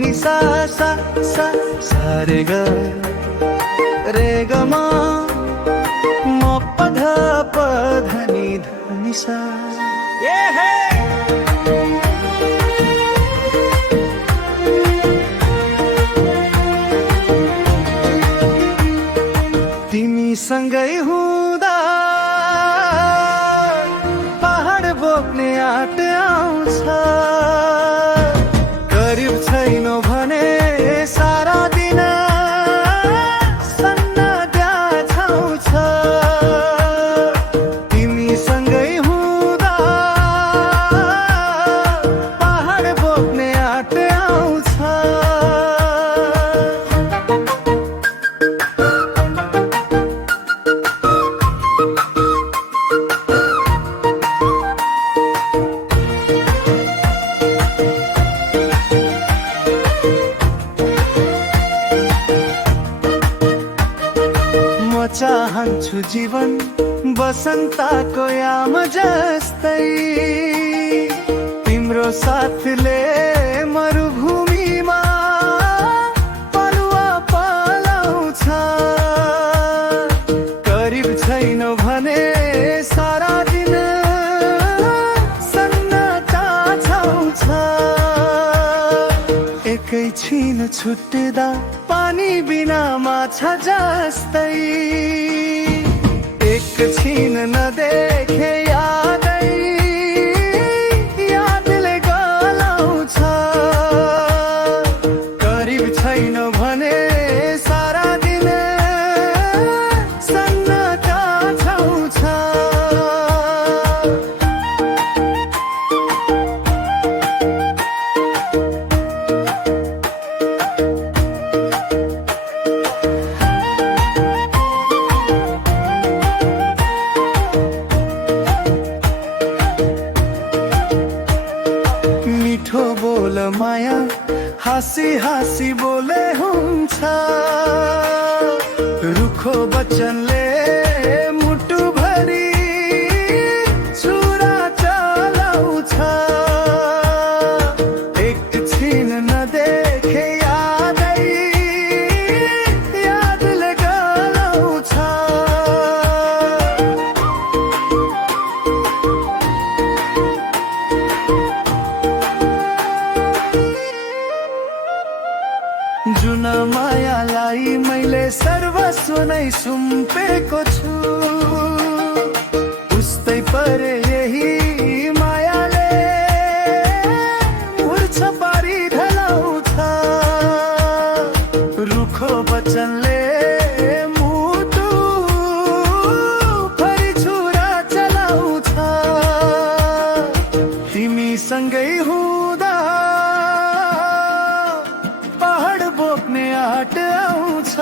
नि सा सा सा सा रे ग रे ग म प ध प ध नि ध नि सा। तिमीसँगै हुँदा पहाड बोक्ने आँट आउँछ, करिब छैनौ भने सारा दिन सन्नाटा छाउँछ। तिमीसँगै हुँदा पहाड बोक्ने आँट आउँछ। चाहन्छु जीवन बसन्तको याम जस्तै, तिम्रो साथले मरुभूमिमा पलुवा पलाउँछ। करिब छैनौ भने सारा दिन सन्नाटा छाउँछ। एकैछिन छुट्टिँदा पानी बिना माछा जस्तै, एकछिन नदेखे यादै यादले गलाउँछ। करिब छैनौ भने सारा दिन सन्नाटा छाउँछ। मिठो बोल माया हाँसी हाँसी बोले हुन्छ, रुखो वचनले मुटु भरी छुरा चलाउँछ। एकछिन नदेखे यादै यादले गलाउँछ। जुन मायालाई मैले सर्वस्व नै सुम्पेको छु, उस्तै परे यही मायाले उर्छ पारी ढलाउँछ। रुखो वचनले मुटु भरी छुरा चलाउँछ। तिमीसँगै हुँदा पहाड बोक्ने आँट आउँछ।